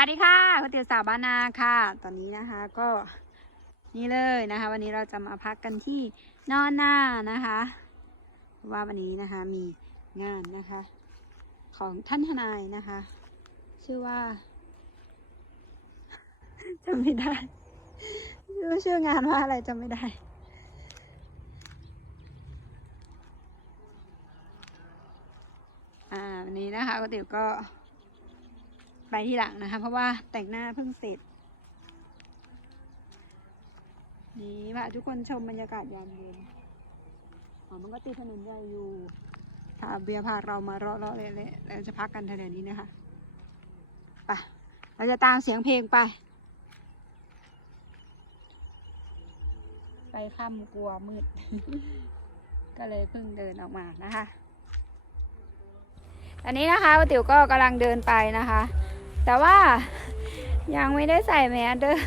วัสดีค่ะคุณติ๋ยวสาวบ้านนาค่ะ ตอนนี้นะคะก็นี่เลยนะคะ วันนี้เราจะมาพักกันที่นอนหน้านะคะว่าวันนี้นะคะมีงานนะคะ ของท่านทนายนะคะ ชื่อว่าจำไม่ได้ชื่อชื่องานว่าอะไรจำไม่ได้อ่าวันนี้นะคะคุณติ๋วก็ ไปที่หลังนะคะ เพราะว่าแต่งหน้าเพิ่งเสร็จ นี่พาทุกคนชมบรรยากาศยามเย็นอ๋อมันก็ติดถนนใหญ่อยู่พาเบียร์พาเรามาเลาะๆเลยเลยเราจะพักกันแถวนี้นะคะไปเราจะตามเสียงเพลงไป ไปค่ำกลัวมืด ก็เลยเพิ่งเดินออกมานะคะ อันนี้นะคะป้าติ๋วก็กำลังเดินไปนะคะ แต่ว่ายังไม่ได้ใส่แมสเด้อ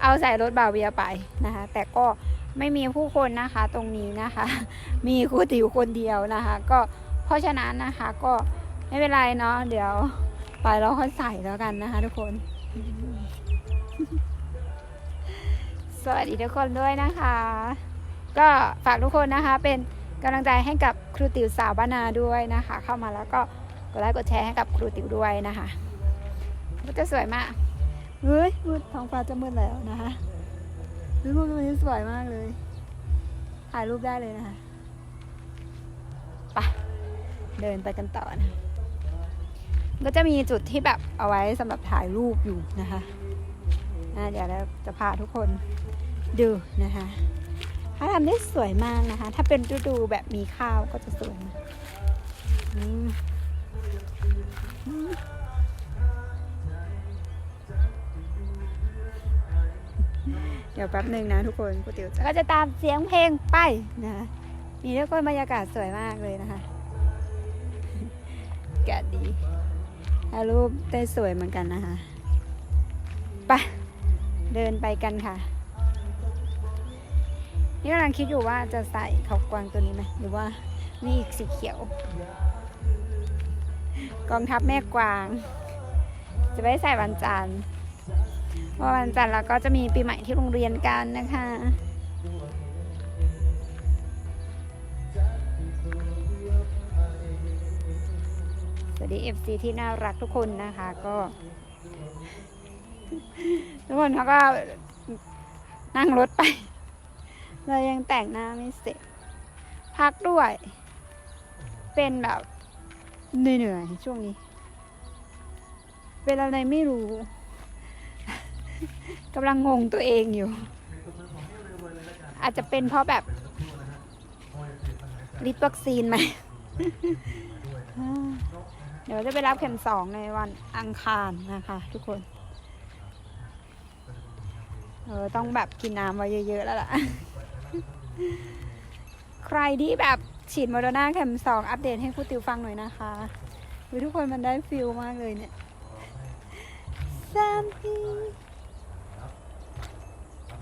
เอาใส่รถบาเบียไปนะคะ แต่ก็ไม่มีผู้คนนะคะตรงนี้นะคะ มีครูติ๋วคนเดียวนะคะ ก็เพราะฉะนั้นนะคะก็ไม่เป็นไรเนาะเดี๋ยวไปแล้วค่อยใส่แล้วกันนะคะ ทุกคน สวัสดีทุกคนด้วยนะคะ ก็ฝากทุกคนนะคะเป็นกำลังใจให้กับครูติ๋วสาวบ้านนาด้วยนะคะ เข้ามาแล้วก็กดไลค์กดแชร์ให้กับครูติ๋วด้วยนะคะ ก็จะสวยมากเฮ้ยมืดท้องฟ้าจะมืดแล้วนะคะเฮ้ยมุมตรงนี้สวยมากเลย ถ่ายรูปได้เลยนะคะไปเดินไปกันต่อนะ ก็จะมีจุดที่แบบเอาไว้สำหรับถ่ายรูปอยู่นะคะอะเดี๋ยวเราจะพาทุกคนดูนะคะเขาทำได้สวยมากนะคะ ถ้าเป็นฤดูแบบมีข้าวก็จะสวยมาก ดี๋ยวแป๊บหนึ่งนะทุกคนกูติ๋วก็จะตามเสียงเพลงไปนะคะมีทุกคนบรรยากาศสวยมากเลยนะคะแกะดีถ่ายรูปได้สวยเหมือนกันนะคะไปเดินไปกันค่ะ นี่กำลังคิดอยู่ว่าจะใส่เขากวางตัวนี้ไหมหรือว่านี่อีกสีเขียว กองทัพแม่กวาง จะไปใส่วันจันทร์ เพราวันจันทร์เราก็จะมีปีใหม่ที่โรงเรียนกันนะคะ สวัสดี FC ที่น่ารักทุกคนนะคะก็ทุกคนเขาก็นั่งรถไป เรายังแต่งหน้าไม่เสร็จ พักด้วย เป็นแบบเหนื่อยๆช่วงนี้ เป็นอะไรไม่รู้ กำลังงงตัวเองอยู่ อาจจะเป็นเพราะแบบริดวัคซีนไหม เดี๋ยวจะไปรับเข็มสองในวันอังคารนะคะทุกคน เออต้องแบบกินน้ำไว้เยอะๆแล้วล่ะ ใครที่แบบฉีดโมเดอร์นาเข็มสองอัปเดตให้ครูติวฟังหน่อยนะคะทุกคนมันได้ฟิลมากเลยเนี่ยแ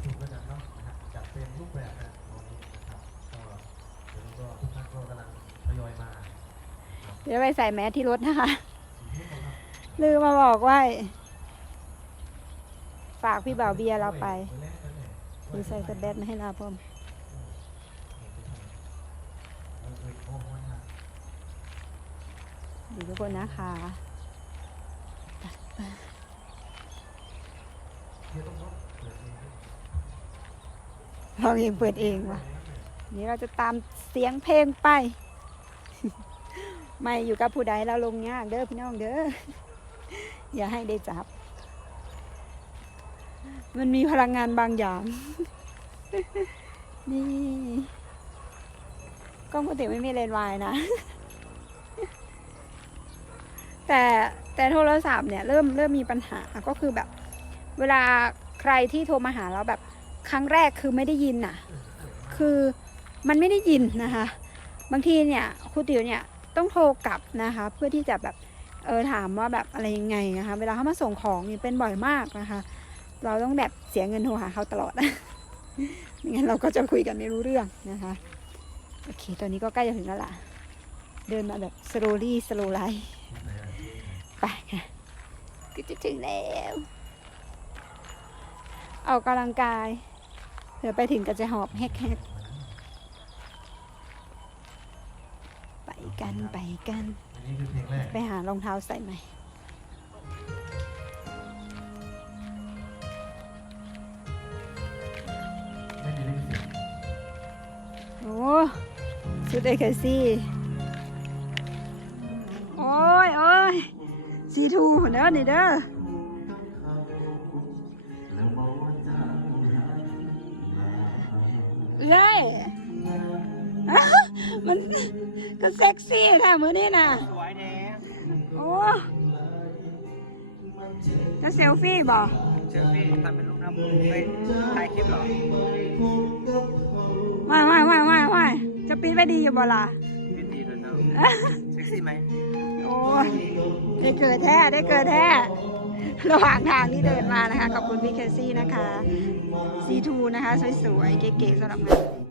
ซมพีรับชมแล้วกันเนาะนะครับจัดเต็มรูปแบบนะตอนนี้นะครับก็เดี๋ยวนี้ก็ทุกท่านก็กำลังทยอยมาเดี๋ยวไปใส่แมสที่รถนะคะ ลืมมาบอกว่า ฝากพี่บ่าวเบียร์เราไปหรือใส่สแบตมาให้เราเพิ่มดีทุกคนนะคะเราเองเปิดเองว่ะนี่เราจะตามเสียงเพลงไป ไม่อยู่กับผู้ใดเราลงยากเด้อพี่น้องเด้ออย่าให้ได้จับ มันมีพลังงานบางอย่าง นี่กล้องปกติไม่มีเลนส์วายนะ แต่แต่โทรศัพท์เนี่ยเริ่มเริ่มมีปัญหาก็คือแบบ เวลาใครที่โทรมาหาเราแบบ ครั้งแรกคือไม่ได้ยินน่ะ คือมันไม่ได้ยินนะคะ บางทีเนี่ยครูติ๋วเนี่ยต้องโทรกลับนะคะ เพื่อที่จะแบบเออถามว่าแบบอะไรยังไงนะคะ เวลาเขามาส่งของเนี่ยเป็นบ่อยมากนะคะ เราต้องแบบเสียเงินโทรหาเขาตลอดไม่งั้นเราก็จะคุยกันไม่รู้เรื่องนะคะโอเคตอนนี้ก็ใกล้จะถึงแล้วล่ะ เดินมาแบบ slowly slow life ไปค่ะก็จะถึงแล้วออกกำลังกาย เดี๋ยวไปถึงก็จะหอบแฮกๆไปกันไปกัน อันนี้คือเพลงแรกไปหารองเท้าใส่ใหม่ ไม่มีลิขสิทธิ์โอ้ชุดเอเคซี่โอ้ยโอ้ยซีทูเด้อนี่เด้อ เฮ้ยมันก็เซ็กซี่ท่ามือนี่น่ะสวยแดงโอ้จะเซลฟี่บ่เชอรี่ทำเป็นรูปน้ำมูไปถ่ายคลิปเหรอไม่ไม่ไม่ไม่ไม่จะปีนไปดีอยู่บ่ล่ะดีดีด้วยเนาะเซ็กซี่ไหมโอ้ยได้เกิดแท้ได้เกิดแท้ ระหว่างทางที่เดินมานะคะ ขอบคุณพี่เคซี่นะคะซีทูนะคะ สวยๆ เก๋ๆสำหรับงาน